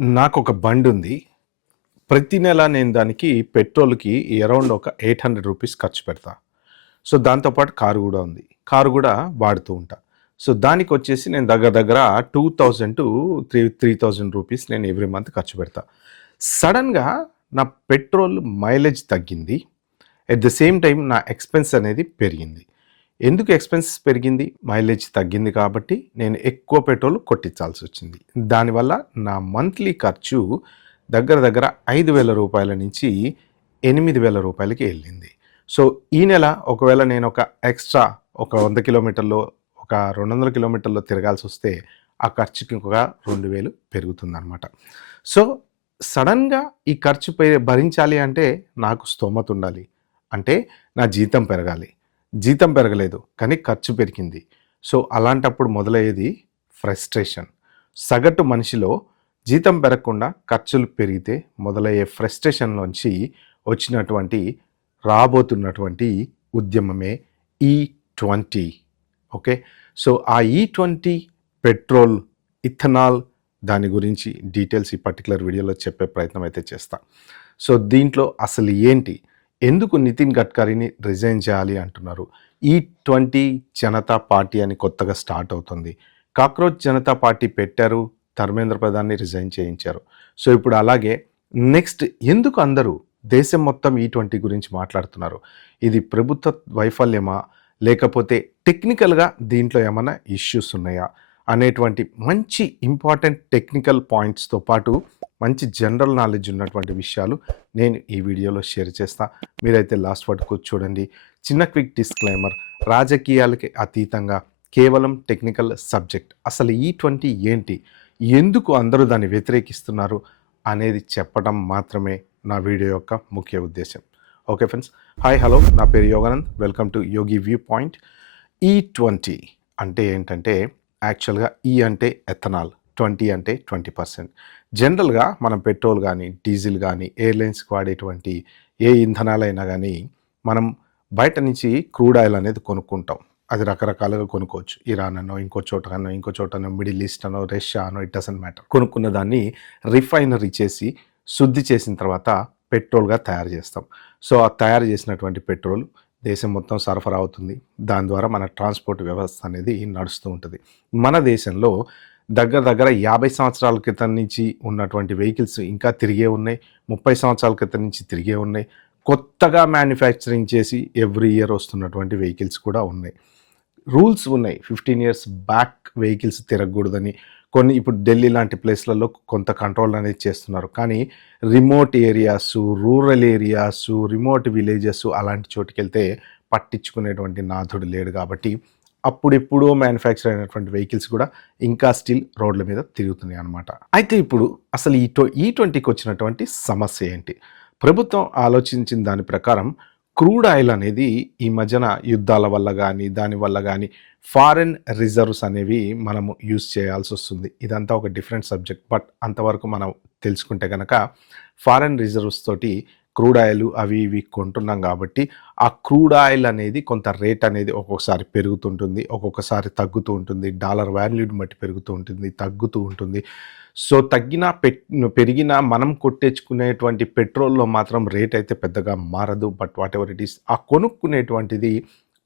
నాకొక బండుంది. ప్రతి నెల నేను దానికి పెట్రోల్‌కి అరౌండ్ ఒక 800 రూపీస్ ఖర్చు పెడతా. సో, దాంతో పాటు కారు గూడా ఉంది. కారు గూడా వాడుతూ ఉంటా. సో, దానికొచ్చేసి నేను దగ్గర దగ్గర 2000-3000 రూపీస్ నేను ఎవ్రీ మంత్ ఖర్చు పెడతా. సడెన్‌గా నా పెట్రోల్ మైలేజ్ తగ్గింది. ఎట్ ద సేమ్ టైమ్ నా ఎక్స్‌పెన్స్ అనేది పెరిగింది. ఎందుకు ఎక్స్‌పెన్స్ పెరిగింది? మైలేజ్ తగ్గింది కాబట్టి నేను ఎక్కువ పెట్రోల్ కొట్టించాల్సొచ్చింది. దానివల్ల నా మంత్లీ ఖర్చు దగ్గర దగ్గర 5,000 రూపాయల నుంచి 8,000 రూపాయలకి ఎళ్ళింది. సో, ఈ నెల ఒకవేళ నేను ఒక ఎక్స్‌ట్రా ఒక 100 కిలోమీటర్లో, ఒక 200 కిలోమీటర్లో తిరగాల్సొస్తే ఆ ఖర్చుకి ఇంకొక 2,000 పెరుగుతుందనమాట. సో, సడెన్‌గా ఈ ఖర్చు భరించాలి అంటే నాకు స్తోమత ఉండాలి. అంటే నా జీతం పెరగాలి. జీతం పెరగలేదు కానీ ఖర్చు పెరిగింది. సో, అలాంటప్పుడు మొదలయ్యేది ఫ్రస్ట్రేషన్. సగటు మనిషిలో జీతం పెరగకుండా ఖర్చులు పెరిగితే మొదలయ్యే ఫ్రస్ట్రేషన్‌లోంచి వచ్చినటువంటి రాబోతున్నటువంటి ఉద్యమమే E20. ఓకే. సో, ఆ E20 పెట్రోల్, ఇథనాల్ దాని గురించి డీటెయిల్స్ ఈ పర్టిక్యులర్ వీడియోలో చెప్పే ప్రయత్నం అయితే చేస్తా. సో, దీంట్లో అసలు ఏంటి? ఎందుకు నితిన్ గడ్కరీని రిజైన్ చేయాలి అంటున్నారు? E20 జనతా పార్టీ అని కొత్తగా స్టార్ట్ అవుతుంది. కాక్రోచ్ జనతా పార్టీ పెట్టారు. ధర్మేంద్ర ప్రధాన్ని రిజైన్ చేయించారు. సో, ఇప్పుడు అలాగే నెక్స్ట్ ఎందుకు అందరూ దేశం మొత్తం E20 గురించి మాట్లాడుతున్నారు? ఇది ప్రభుత్వ వైఫల్యమా? లేకపోతే టెక్నికల్‌గా దీంట్లో ఏమన్నా ఇష్యూస్ ఉన్నాయా? అనేటువంటి మంచి ఇంపార్టెంట్ టెక్నికల్ పాయింట్స్‌తో పాటు మంచి జనరల్ నాలెడ్జ్ ఉన్నటువంటి విషయాలు నేను ఈ వీడియోలో షేర్ చేస్తా. మీరైతే లాస్ట్ వరకు చూడండి. చిన్న క్విక్ డిస్క్లైమర్, రాజకీయాలకి అతీతంగా కేవలం టెక్నికల్ సబ్జెక్ట్. అసలు E20 ఏంటి? ఎందుకు అందరూ దాన్ని వ్యతిరేకిస్తున్నారు అనేది చెప్పడం మాత్రమే నా వీడియో యొక్క ముఖ్య ఉద్దేశం. ఓకే ఫ్రెండ్స్, హాయ్ హలో, నా పేరు Yoganand. Welcome to Yogi view point. E20 అంటే ఏంటంటే యాక్చువల్గా E అంటే ఎథనాల్, 20 అంటే 20%. జనరల్గా మనం పెట్రోల్ కానీ, డీజిల్ కానీ, ఎయిర్లైన్స్కి వాడేటువంటి ఏ ఇంధనాలైనా కానీ మనం బయట నుంచి క్రూడ్ ఆయిల్ అనేది కొనుక్కుంటాం. అది రకరకాలుగా కొనుక్కోవచ్చు. ఇరాన్ అనో, ఇంకో చోటనో, మిడిల్ ఈస్ట్ అనో, రష్యా అనో, ఇట్ డజంట్ మ్యాటర్. కొనుక్కున్న దాన్ని రిఫైనరీ చేసి శుద్ధి చేసిన తర్వాత పెట్రోల్గా తయారు చేస్తాం. సో, ఆ తయారు చేసినటువంటి పెట్రోల్ దేశం మొత్తం సరఫరా అవుతుంది. దాని ద్వారా మన ట్రాన్స్పోర్ట్ వ్యవస్థ అనేది నడుస్తూ ఉంటుంది. మన దేశంలో దగ్గర దగ్గర 50 సంవత్సరాల క్రితం నుంచి ఉన్నటువంటి వెహికల్స్ ఇంకా తిరిగే ఉన్నాయి. 30 సంవత్సరాల క్రితం నుంచి తిరిగే ఉన్నాయి. కొత్తగా మ్యానుఫ్యాక్చరింగ్ చేసి ఎవ్రీ ఇయర్ వస్తున్నటువంటి వెహికల్స్ కూడా ఉన్నాయి. రూల్స్ ఉన్నాయి. 15 ఇయర్స్ బ్యాక్ వెహికల్స్ తిరగకూడదని. కొన్ని ఇప్పుడు ఢిల్లీ లాంటి ప్లేస్లలో కొంత కంట్రోల్ అనేది చేస్తున్నారు. కానీ remote areas, rural areas, remote villages అలాంటి చోటుకెళ్తే పట్టించుకునేటువంటి నాథుడు లేడు కాబట్టి అప్పుడెప్పుడో మ్యానుఫ్యాక్చర్ అయినటువంటి వెహికల్స్ కూడా ఇంకా స్టిల్ రోడ్ల మీద తిరుగుతున్నాయి అన్నమాట. అయితే ఇప్పుడు అసలు E20కి వచ్చినటువంటి సమస్య ఏంటి? ప్రభుత్వం ఆలోచించిన దాని ప్రకారం క్రూడ్ ఆయిల్ అనేది ఈ మధ్యన యుద్ధాల వల్ల కానీ, దానివల్ల కానీ ఫారెన్ రిజర్వ్స్ అనేవి మనము యూజ్ చేయాల్సి వస్తుంది. ఇదంతా ఒక డిఫరెంట్ సబ్జెక్ట్. బట్ అంతవరకు మనం తెలుసుకుంటే కనుక ఫారెన్ రిజర్వ్స్ తోటి క్రూడ్ ఆయిల్ అవి ఇవి కొంటున్నాం కాబట్టి ఆ క్రూడ్ ఆయిల్ అనేది కొంత రేట్ అనేది ఒక్కొక్కసారి పెరుగుతుంటుంది, ఒక్కొక్కసారి తగ్గుతూ ఉంటుంది. డాలర్ వాల్యూని బట్టి పెరుగుతూ ఉంటుంది, తగ్గుతూ ఉంటుంది. సో, పెరిగినా మనం కొట్టేసుకునేటువంటి పెట్రోల్‌లో మాత్రం రేట్ అయితే పెద్దగా మారదు. But what ever it is, ఆ కొనుక్కునేటువంటిది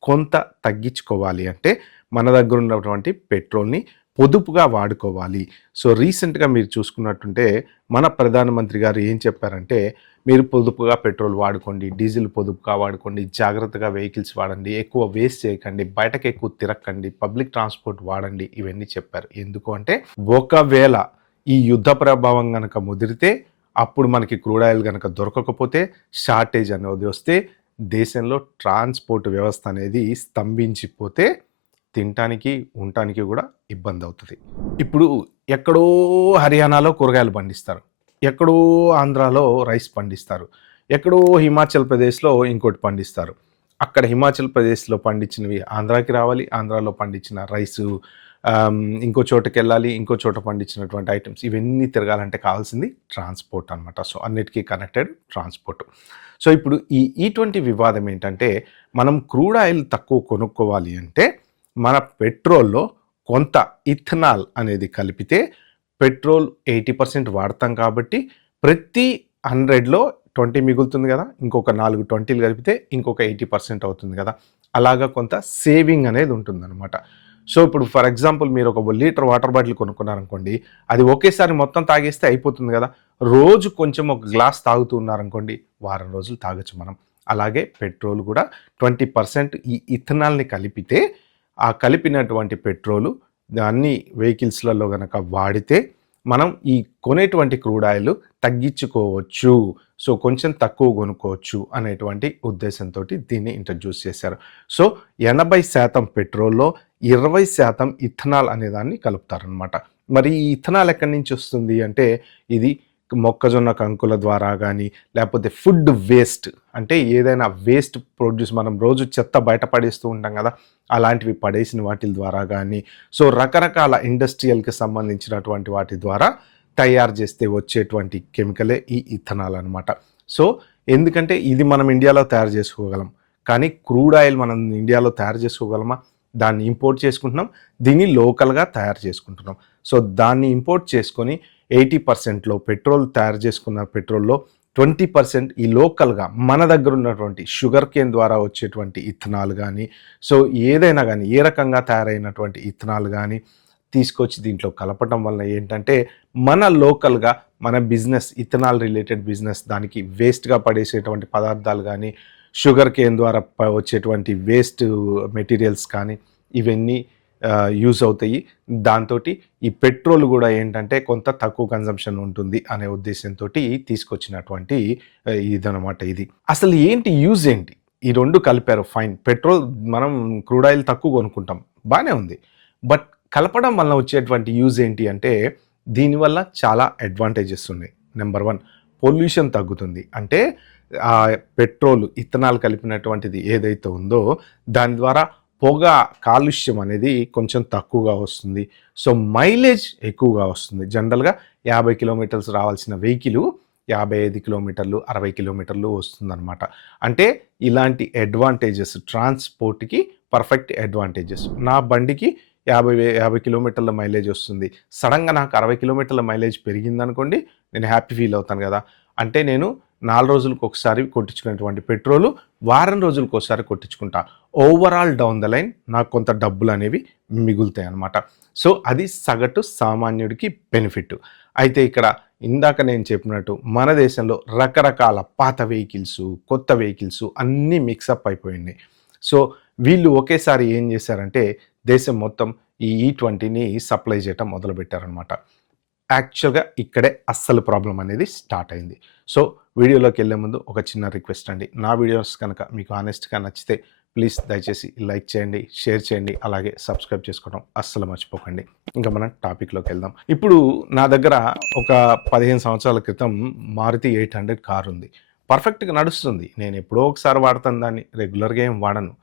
కొంత తగ్గించుకోవాలి అంటే మన దగ్గర ఉన్నటువంటి పెట్రోల్‌ని పొదుపుగా వాడుకోవాలి. సో, రీసెంట్‌గా మీరు చూసుకున్నట్టుంటే మన ప్రధానమంత్రి గారు ఏం చెప్పారంటే, మీరు పొదుపుగా పెట్రోల్ వాడుకోండి, డీజిల్ పొదుపుగా వాడుకోండి, జాగ్రత్తగా వెహికల్స్ వాడండి, ఎక్కువ వేస్ట్ చేయకండి, బయటకు ఎక్కువ తిరగకండి, పబ్లిక్ ట్రాన్స్‌పోర్ట్ వాడండి, ఇవన్నీ చెప్పారు. ఎందుకు అంటే ఒకవేళ ఈ యుద్ధ ప్రభావం గనక ముదిరితే, అప్పుడు మనకి క్రూడ్ ఆయిల్ గనక దొరకకపోతే, షార్టేజ్ అనేది వస్తే దేశంలో ట్రాన్స్పోర్ట్ వ్యవస్థ అనేది స్తంభించిపోతే తినటానికి, ఉండటానికి కూడా ఇబ్బంది అవుతుంది. ఇప్పుడు ఎక్కడో హర్యానాలో కూరగాయలు పండిస్తారు, ఎక్కడో ఆంధ్రాలో రైస్ పండిస్తారు, ఎక్కడో హిమాచల్ ప్రదేశ్లో ఇంకోటి పండిస్తారు. అక్కడ హిమాచల్ ప్రదేశ్లో పండించినవి ఆంధ్రాకి రావాలి, ఆంధ్రాలో పండించిన రైసు ఇంకో చోటకి వెళ్ళాలి, ఇంకో చోట పండించినటువంటి ఐటమ్స్ ఇవన్నీ తిరగాలంటే కావాల్సింది ట్రాన్స్పోర్ట్ అనమాట. సో, అన్నిటికీ కనెక్టెడ్ ట్రాన్స్పోర్ట్. సో, ఇప్పుడు ఈ E20 వివాదం ఏంటంటే, మనం క్రూడ్ ఆయిల్ తక్కువ కొనుక్కోవాలి అంటే మన పెట్రోల్లో కొంత ఇథనాల్ అనేది కలిపితే పెట్రోల్ 80% వాడతాం కాబట్టి ప్రతి 100లో 20 మిగులుతుంది కదా, ఇంకొక 4 20లు కలిపితే ఇంకొక 80% అవుతుంది కదా, అలాగా కొంత సేవింగ్ అనేది ఉంటుందన్నమాట. సో ఇప్పుడు ఫర్ ఎగ్జాంపుల్ మీరు ఒక లీటర్ వాటర్ బాటిల్ కొనుక్కున్నారనుకోండి, అది ఒకేసారి మొత్తం తాగేస్తే అయిపోతుంది కదా, రోజు కొంచెం ఒక గ్లాస్ తాగుతూ ఉన్నారనుకోండి, వారం రోజులు తాగొచ్చు మనం. అలాగే పెట్రోల్ కూడా 20% ఈ ఇథనాల్ని కలిపితే, ఆ కలిపినటువంటి పెట్రోలు అన్ని వెహికల్స్లలో గనక వాడితే మనం ఈ కొనేటువంటి క్రూడ్ ఆయిల్ తగ్గించుకోవచ్చు. సో కొంచెం తక్కువ కొనుక్కోవచ్చు అనేటువంటి ఉద్దేశంతో దీన్ని ఇంట్రడ్యూస్ చేశారు. సో 80% పెట్రోల్లో 20% ఇథనాల్ అనేదాన్ని కలుపుతారనమాట. మరి ఈ ఇథనాల్ ఎక్కడి నుంచి వస్తుంది అంటే, ఇది మొక్కజొన్న కంకుల ద్వారా కానీ, లేకపోతే ఫుడ్ వేస్ట్ అంటే ఏదైనా వేస్ట్ ప్రొడ్యూస్ మనం రోజు చెత్త బయట పడేస్తూ ఉంటాం కదా, అలాంటివి పడేసిన వాటి ద్వారా కానీ, సో రకరకాల ఇండస్ట్రియల్కి సంబంధించినటువంటి వాటి ద్వారా తయారు చేస్తే వచ్చేటువంటి కెమికలే ఈ ఇథనాల్ అనమాట. సో ఎందుకంటే ఇది మనం ఇండియాలో తయారు చేసుకోగలం, కానీ క్రూడ్ ఆయిల్ మనం ఇండియాలో తయారు చేసుకోగలమా? దాన్ని ఇంపోర్ట్ చేసుకుంటున్నాం, దీన్ని లోకల్గా తయారు చేసుకుంటున్నాం. సో దాన్ని ఇంపోర్ట్ చేసుకొని 80%లో పెట్రోల్ తయారు చేసుకున్న పెట్రోల్లో 20% ఈ లోకల్గా మన దగ్గర ఉన్నటువంటి షుగర్ కేన్ ద్వారా వచ్చేటువంటి ఇథనాల్ కానీ, సో ఏదైనా కానీ ఏ రకంగా తయారైనటువంటి ఇథనాల్ కానీ తీసుకొచ్చి దీంట్లో కలపటం వల్ల ఏంటంటే, మన లోకల్గా మన బిజినెస్ ఇథనాల్ రిలేటెడ్ బిజినెస్ దానికి వేస్ట్గా పడేసేటువంటి పదార్థాలు కానీ, షుగర్ కేన్ ద్వారా వచ్చేటువంటి వేస్ట్ మెటీరియల్స్ కానీ ఇవన్నీ యూజ్ అవుతాయి. దాంతో ఈ పెట్రోల్ కూడా ఏంటంటే కొంత తక్కువ కన్జంప్షన్ ఉంటుంది అనే ఉద్దేశంతో తీసుకొచ్చినటువంటి ఇదనమాట ఇది. అసలు ఏంటి యూజ్ ఏంటి? ఈ రెండు కలిపారు ఫైన్. పెట్రోల్ మనం క్రూడ్ ఆయిల్ తక్కువ కొనుక్కుంటాం, బాగానే ఉంది. బట్ కలపడం వల్ల వచ్చేటువంటి యూజ్ ఏంటి అంటే, దీనివల్ల చాలా అడ్వాంటేజెస్ ఉన్నాయి. నెంబర్ 1, పొల్యూషన్ తగ్గుతుంది. అంటే పెట్రోల్ ఇథనాల్ కలిపినటువంటిది ఏదైతే ఉందో దాని ద్వారా పొగ కాలుష్యం అనేది కొంచెం తక్కువగా వస్తుంది. సో మైలేజ్ ఎక్కువగా వస్తుంది. జనరల్గా 50 కిలోమీటర్స్ రావాల్సిన వెహికల్ 55 కిలోమీటర్లు 60 కిలోమీటర్లు వస్తుందన్నమాట. అంటే ఇలాంటి అడ్వాంటేజెస్ ట్రాన్స్పోర్ట్కి పర్ఫెక్ట్ అడ్వాంటేజెస్. నా బండికి 50 కిలోమీటర్ల మైలేజ్ వస్తుంది, సడన్గా నాకు 60 కిలోమీటర్ల మైలేజ్ పెరిగిందనుకోండి, నేను హ్యాపీ ఫీల్ అవుతాను కదా. అంటే నేను 4 రోజులకు ఒకసారి కొట్టించుకునేటువంటి పెట్రోలు వారం రోజులకు ఒకసారి కొట్టించుకుంటా. ఓవరాల్ డౌన్ ద లైన్ నాకు కొంత డబ్బులు అనేవి మిగులుతాయి అన్నమాట. సో అది సగటు సామాన్యుడికి బెనిఫిట్. అయితే ఇక్కడ ఇందాక నేను చెప్పినట్టు మన దేశంలో రకరకాల పాత వెహికల్స్, కొత్త వెహికల్స్ అన్నీ మిక్సప్ అయిపోయినాయి. సో వీళ్ళు ఒకేసారి ఏం చేశారంటే దేశం మొత్తం ఈ E20ని సప్లై చేయటం మొదలుపెట్టారనమాట. యాక్చువల్గా ఇక్కడే అస్సలు ప్రాబ్లం అనేది స్టార్ట్ అయింది. సో వీడియోలోకి వెళ్ళే ముందు ఒక చిన్న రిక్వెస్ట్ అండి, నా వీడియోస్ కనుక మీకు ఆనెస్ట్గా నచ్చితే ప్లీజ్ దయచేసి లైక్ చేయండి, షేర్ చేయండి, అలాగే సబ్స్క్రైబ్ చేసుకోవడం అస్సలు మర్చిపోకండి. ఇంకా మనం టాపిక్లోకి వెళ్దాం. ఇప్పుడు నా దగ్గర ఒక 15 సంవత్సరాల క్రితం మారుతి 800 కారు ఉంది. పర్ఫెక్ట్గా నడుస్తుంది. నేను ఎప్పుడో ఒకసారి వాడతాను దాన్ని, రెగ్యులర్గా ఏం వాడను.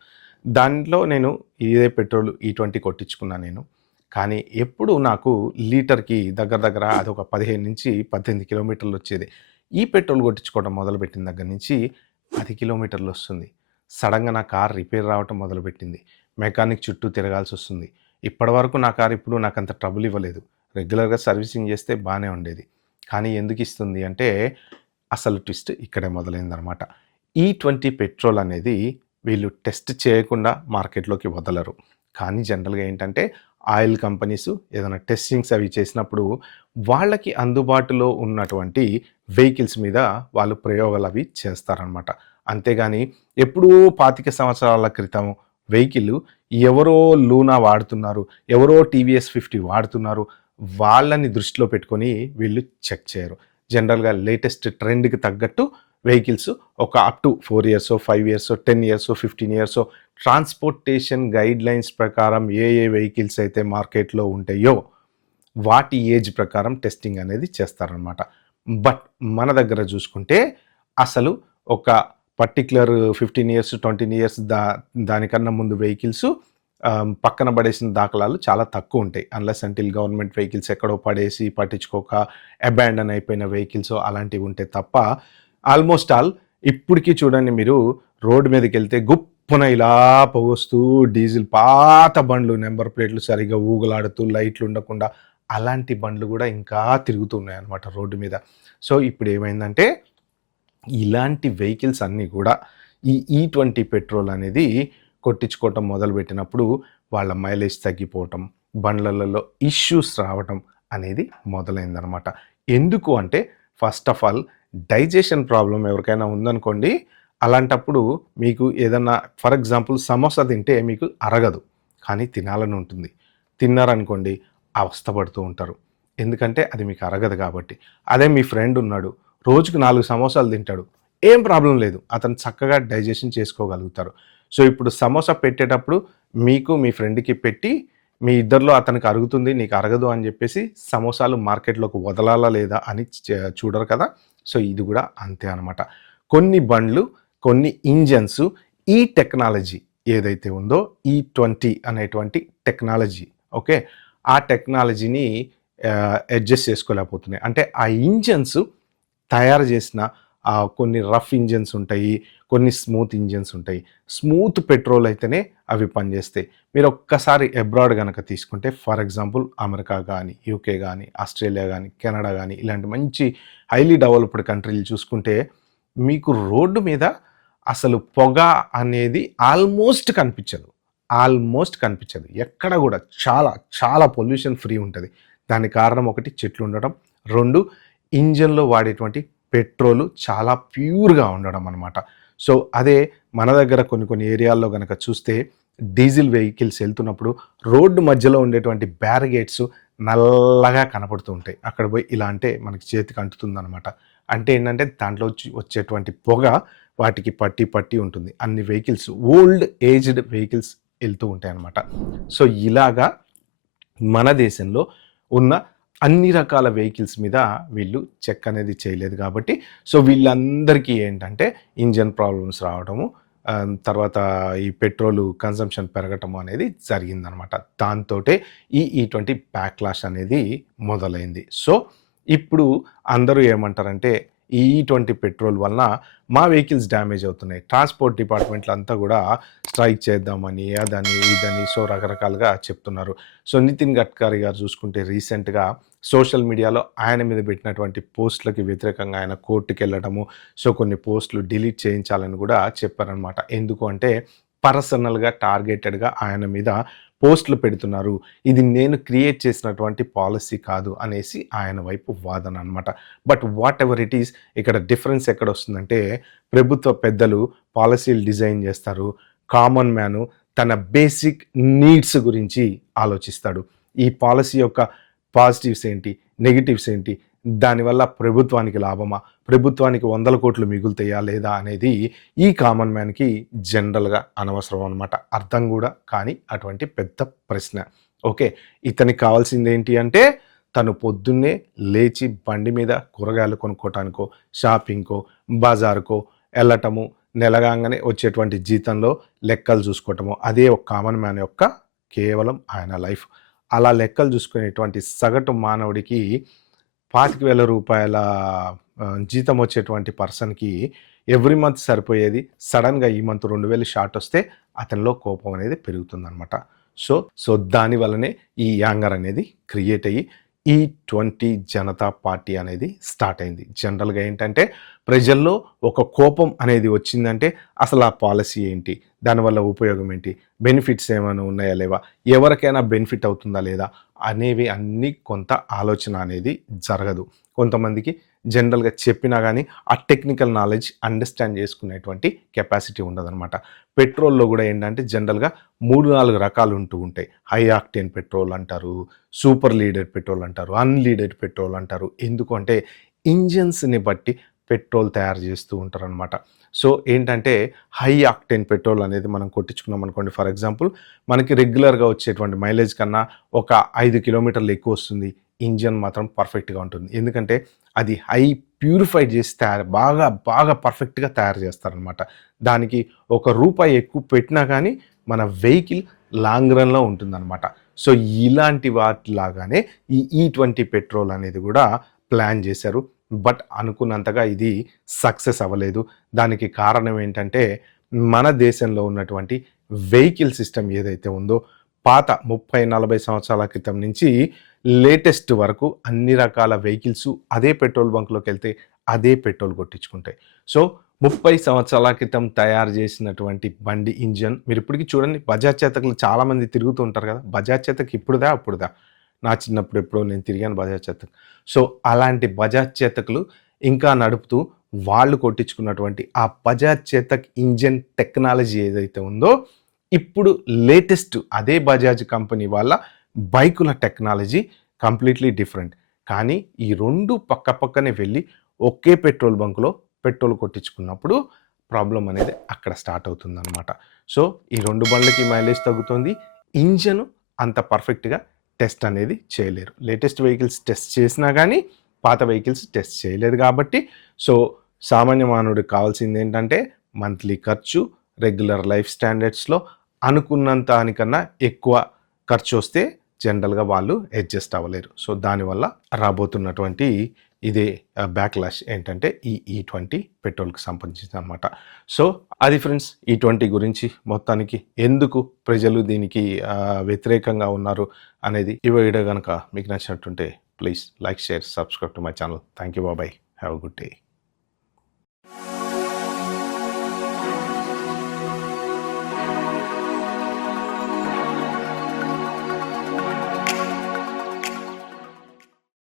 దాంట్లో నేను ఇదే పెట్రోల్ E20 కొట్టించుకున్నాను నేను. కానీ ఎప్పుడు నాకు లీటర్కి దగ్గర అది ఒక 15 నుంచి 18 కిలోమీటర్లు వచ్చేది. ఈ పెట్రోల్ కొట్టించుకోవడం మొదలుపెట్టిన దగ్గర నుంచి 10 కిలోమీటర్లు వస్తుంది. సడన్గా నా కార్ రిపేర్ రావటం మొదలుపెట్టింది. మెకానిక్ చుట్టూ తిరగాల్సి వస్తుంది. ఇప్పటివరకు నా కార్ ఇప్పుడు నాకు అంత ట్రబుల్ ఇవ్వలేదు. రెగ్యులర్గా సర్వీసింగ్ చేస్తే బాగానే ఉండేది. కానీ ఎందుకు ఇస్తుంది అంటే, అసలు ట్విస్ట్ ఇక్కడే మొదలైందనమాట. E20 పెట్రోల్ అనేది వీళ్ళు టెస్ట్ చేయకుండా మార్కెట్లోకి వదలరు. కానీ జనరల్గా ఏంటంటే ఆయిల్ కంపెనీస్ ఏదైనా టెస్టింగ్స్ అవి చేసినప్పుడు వాళ్ళకి అందుబాటులో ఉన్నటువంటి వెహికల్స్ మీద వాళ్ళు ప్రయోగాలు అవి చేస్తారనమాట. అంతేగాని ఎప్పుడూ 25 సంవత్సరాల క్రితం వెహికల్ ఎవరో లూనా వాడుతున్నారు, ఎవరో టీవీఎస్ 50 వాడుతున్నారు, వాళ్ళని దృష్టిలో పెట్టుకొని వీళ్ళు చెక్ చేయరు. జనరల్గా లేటెస్ట్ ట్రెండ్కి తగ్గట్టు వెహికల్స్ ఒక up to 4 years 5 years 10 years 15 years transportation guide lines ప్రకారం ఏ వెహికల్స్ అయితే మార్కెట్లో ఉంటాయో వాటి ఏజ్ ప్రకారం టెస్టింగ్ అనేది చేస్తారనమాట. బట్ మన దగ్గర చూసుకుంటే అసలు ఒక పర్టిక్యులర్ 15 ఇయర్స్ 20 ఇయర్స్ దానికన్నా ముందు వెహికల్స్ పక్కన పడేసిన దాఖలాలు చాలా తక్కువ ఉంటాయి. అన్లెస్ అంటిల్ గవర్నమెంట్ వెహికల్స్ ఎక్కడో పడేసి పట్టించుకోక అబాండన్ అయిపోయిన వెహికల్స్ అలాంటివి ఉంటే తప్ప ఆల్మోస్ట్ ఆల్ ఇప్పటికీ చూడండి, మీరు రోడ్డు మీదకి వెళ్తే గుప్పున ఇలా పొగొస్తూ డీజిల్ పాత బండ్లు నెంబర్ ప్లేట్లు సరిగా ఊగులాడుతూ లైట్లు ఉండకుండా అలాంటి బండ్లు కూడా ఇంకా తిరుగుతున్నాయి అన్నమాట రోడ్డు మీద. సో ఇప్పుడు ఏమైందంటే ఇలాంటి వెహికల్స్ అన్నీ కూడా ఈ E20 పెట్రోల్ అనేది కొట్టించుకోవటం మొదలుపెట్టినప్పుడు వాళ్ళ మైలేజ్ తగ్గిపోవటం, బండ్లలో ఇష్యూస్ రావటం అనేది మొదలైందనమాట. ఎందుకు అంటే first of all digestion problem ఎవరికైనా ఉందనుకోండి, అలాంటప్పుడు మీకు ఏదన్నా ఫర్ ఎగ్జాంపుల్ సమోసా తింటే మీకు అరగదు, కానీ తినాలని ఉంటుంది. తిన్నారనుకోండి అవస్థపడుతూ ఉంటారు, ఎందుకంటే అది మీకు అరగదు కాబట్టి. అదే మీ ఫ్రెండ్ ఉన్నాడు, రోజుకు 4 సమోసాలు తింటాడు, ఏం ప్రాబ్లం లేదు, అతను చక్కగా డైజెషన్ చేసుకోగలుగుతారు. సో ఇప్పుడు సమోసా పెట్టేటప్పుడు మీకు మీ ఫ్రెండ్కి పెట్టి మీ ఇద్దరిలో అతనికి అరుగుతుంది నీకు అరగదు అని చెప్పేసి సమోసాలు మార్కెట్లోకి వదలాలా లేదా అని చూడరు కదా. సో ఇది కూడా అంతే అనమాట. కొన్ని బండ్లు, కొన్ని ఇంజన్స్ ఈ టెక్నాలజీ ఏదైతే ఉందో E20 అనేటువంటి టెక్నాలజీ, ఓకే, ఆ టెక్నాలజీని అడ్జస్ట్ చేసుకోలేకపోతున్నాయి. అంటే ఆ ఇంజన్స్ తయారు చేసిన కొన్ని రఫ్ ఇంజన్స్ ఉంటాయి, కొన్ని స్మూత్ ఇంజన్స్ ఉంటాయి. స్మూత్ పెట్రోల్ అయితేనే అవి పనిచేస్తాయి. మీరు ఒక్కసారి అబ్రాడ్ కనుక తీసుకుంటే ఫర్ ఎగ్జాంపుల్ అమెరికా కానీ, యూకే కానీ, ఆస్ట్రేలియా కానీ, కెనడా కానీ ఇలాంటి మంచి హైలీ డెవలప్డ్ కంట్రీలు చూసుకుంటే మీకు రోడ్డు మీద అసలు పొగ అనేది ఆల్మోస్ట్ కనిపించదు. ఎక్కడ కూడా చాలా చాలా పొల్యూషన్ ఫ్రీ ఉంటుంది. దానికి కారణం ఒకటి చెట్లు ఉండడం, 2 ఇంజన్లో వాడేటువంటి పెట్రోలు చాలా ప్యూర్గా ఉండడం అనమాట. సో అదే మన దగ్గర కొన్ని ఏరియాల్లో కనుక చూస్తే డీజిల్ వెహికల్స్ వెళ్తున్నప్పుడు రోడ్డు మధ్యలో ఉండేటువంటి బ్యారిగేట్స్ నల్లగా కనపడుతూ ఉంటాయి. అక్కడ పోయి ఇలా అంటే మనకి చేతికి అంటుతుందనమాట. అంటే ఏంటంటే దాంట్లో వచ్చేటువంటి పొగ వాటికి పట్టి ఉంటుంది. అన్ని వెహికల్స్ ఓల్డ్ ఏజ్డ్ వెహికల్స్ వెళ్తూ ఉంటాయి అన్నమాట. సో ఇలాగా మన దేశంలో ఉన్న అన్ని రకాల వెహికల్స్ మీద వీళ్ళు చెక్ అనేది చేయలేదు కాబట్టి సో వీళ్ళందరికీ ఏంటంటే ఇంజన్ ప్రాబ్లమ్స్ రావడము, తర్వాత ఈ పెట్రోల్ కన్సంప్షన్ పెరగటము అనేది జరిగిందనమాట. దాంతోటే ఈ E20 బ్యాక్లాష్ అనేది మొదలైంది. సో ఇప్పుడు అందరూ ఏమంటారంటే ఈ E20 పెట్రోల్ వలన మా వెహికల్స్ డ్యామేజ్ అవుతున్నాయి, ట్రాన్స్పోర్ట్ డిపార్ట్మెంట్లు అంతా కూడా స్ట్రైక్ చేద్దామని అదని ఇదని సో రకరకాలుగా చెప్తున్నారు. సో నితిన్ గడ్కరీ గారు చూసుకుంటే రీసెంట్గా సోషల్ మీడియాలో ఆయన మీద పెట్టినటువంటి పోస్టులకి వ్యతిరేకంగా ఆయన కోర్టుకి వెళ్ళడము, సో కొన్ని పోస్టులు డిలీట్ చేయించాలని కూడా చెప్పారనమాట. ఎందుకు అంటే పర్సనల్గా టార్గెటెడ్గా ఆయన మీద పోస్టులు పెడుతున్నారు, ఇది నేను క్రియేట్ చేసినటువంటి పాలసీ కాదు అనేసి ఆయన వైపు వాదన అనమాట. But what ever it is, ఇక్కడ డిఫరెన్స్ ఎక్కడ వస్తుందంటే ప్రభుత్వ పెద్దలు పాలసీలు డిజైన్ చేస్తారు, కామన్ మ్యాను తన బేసిక్ నీడ్స్ గురించి ఆలోచిస్తాడు. ఈ పాలసీ యొక్క పాజిటివ్స్ ఏంటి, నెగిటివ్స్ ఏంటి, దానివల్ల ప్రభుత్వానికి లాభమా, ప్రభుత్వానికి 100 కోట్లు మిగులుతాయా లేదా అనేది ఈ కామన్ మ్యాన్కి జనరల్గా అనవసరం అనమాట. అర్థం కూడా కానీ అటువంటి పెద్ద ప్రశ్న. ఓకే, ఇతనికి కావాల్సింది ఏంటి అంటే తను పొద్దున్నే లేచి బండి మీద కూరగాయలు కొనుక్కోవటానికో, షాపింగ్కో, బజార్కో వెళ్ళటము, నెలగాగానే వచ్చేటువంటి జీతంలో లెక్కలు చూసుకోవటము, అదే ఒక కామన్ మ్యాన్ యొక్క కేవలం ఆయన లైఫ్. అలా లెక్కలు చూసుకునేటువంటి సగటు మానవుడికి 25,000 రూపాయల జీతం వచ్చేటువంటి పర్సన్కి ఎవ్రీ మంత్ సరిపోయేది సడన్గా ఈ మంత్ 2,000 షార్ట్ వస్తే అతనిలో కోపం అనేది పెరుగుతుందనమాట. సో దానివల్లనే ఈ యాంగర్ అనేది క్రియేట్ అయ్యి E20 జనతా పార్టీ అనేది స్టార్ట్ అయింది. జనరల్గా ఏంటంటే ప్రజల్లో ఒక కోపం అనేది వచ్చిందంటే అసలు ఆ పాలసీ ఏంటి, దానివల్ల ఉపయోగం ఏంటి, బెనిఫిట్స్ ఏమైనా ఉన్నాయా లేవా, ఎవరికైనా బెనిఫిట్ అవుతుందా లేదా అనేవి అన్నీ కొంత ఆలోచన అనేది జరగదు. కొంతమందికి జనరల్గా చెప్పినా కానీ ఆ టెక్నికల్ నాలెడ్జ్ అండర్స్టాండ్ చేసుకునేటువంటి కెపాసిటీ ఉండదన్నమాట. పెట్రోల్లో కూడా ఏంటంటే జనరల్గా 3-4 రకాలు ఉంటూ ఉంటాయి. హై ఆక్టేన్ పెట్రోల్ అంటారు, సూపర్ లీడెడ్ పెట్రోల్ అంటారు, అన్లీడెడ్ పెట్రోల్ అంటారు. ఎందుకు అంటే ఇంజన్స్ని బట్టి పెట్రోల్ తయారు చేస్తూ ఉంటారు అనమాట. సో ఏంటంటే హై ఆక్టేన్ పెట్రోల్ అనేది మనం కొట్టించుకున్నాం అనుకోండి, ఫర్ ఎగ్జాంపుల్ మనకి రెగ్యులర్గా వచ్చేటువంటి మైలేజ్ కన్నా ఒక 5 కిలోమీటర్లు ఎక్కువ వస్తుంది. ఇంజన్ మాత్రం పర్ఫెక్ట్గా ఉంటుంది, ఎందుకంటే అది హై ప్యూరిఫైడ్ చేసి బాగా పర్ఫెక్ట్గా తయారు చేస్తారనమాట. దానికి ₹1 ఎక్కువ పెట్టినా కానీ మన వెహికల్ లాంగ్ రన్లో ఉంటుందన్నమాట. సో ఇలాంటి వాటిలాగానే ఈ E20 పెట్రోల్ అనేది కూడా ప్లాన్ చేశారు. బట్ అనుకున్నంతగా ఇది సక్సెస్ అవ్వలేదు. దానికి కారణం ఏంటంటే మన దేశంలో ఉన్నటువంటి వెహికల్ సిస్టమ్ ఏదైతే ఉందో పాత 30-40 సంవత్సరాల క్రితం నుంచి లేటెస్ట్ వరకు అన్ని రకాల వెహికల్స్ అదే పెట్రోల్ బంక్లోకి వెళ్తే అదే పెట్రోల్ కొట్టించుకుంటాయి. సో 30 సంవత్సరాల క్రితం తయారు చేసినటువంటి బండి ఇంజన్ మీరు ఇప్పటికి చూడండి. బజాజ్ చేతకులు చాలామంది తిరుగుతూ ఉంటారు కదా. బజాజ్ చేతక్ ఇప్పుడుదా అప్పుడుదా? నా చిన్నప్పుడు ఎప్పుడో నేను తిరిగాను బజాజ్ చేతక్. సో అలాంటి బజాజ్ చేతకులు ఇంకా నడుపుతూ వాళ్ళు కొట్టించుకున్నటువంటి ఆ బజాజ్ చేతక్ ఇంజన్ టెక్నాలజీ ఏదైతే ఉందో ఇప్పుడు లేటెస్ట్ అదే బజాజ్ కంపెనీ వాళ్ళ బైకుల టెక్నాలజీ కంప్లీట్లీ డిఫరెంట్. కానీ ఈ రెండు పక్క పక్కనే వెళ్ళి ఒకే పెట్రోల్ బంక్లో పెట్రోల్ కొట్టించుకున్నప్పుడు ప్రాబ్లం అనేది అక్కడ స్టార్ట్ అవుతుందన్నమాట. సో ఈ రెండు బండ్లకి మైలేజ్ తగ్గుతుంది. ఇంజన్ అంత పర్ఫెక్ట్గా టెస్ట్ అనేది చేయలేరు. లేటెస్ట్ వెహికల్స్ టెస్ట్ చేసినా కానీ పాత వెహికల్స్ టెస్ట్ చేయలేదు కాబట్టి సో సామాన్య మానవుడికి కావాల్సింది ఏంటంటే మంత్లీ ఖర్చు, రెగ్యులర్ లైఫ్ స్టాండర్డ్స్లో అనుకున్నంత దానికన్నా ఎక్కువ ఖర్చు వస్తే జనరల్గా వాళ్ళు అడ్జస్ట్ అవ్వలేరు. సో దానివల్ల రాబోతున్నటువంటి ఇదే బ్యాక్లాష్ ఏంటంటే ఈ E20 పెట్రోల్కి సంబంధించింది అనమాట. సో అది ఫ్రెండ్స్ E20 గురించి మొత్తానికి ఎందుకు ప్రజలు దీనికి వ్యతిరేకంగా ఉన్నారు అనేది. ఈ వీడియో కనుక మీకు నచ్చినట్టుంటే please like, share, subscribe to my channel. Thank you. Bye. Have a good day.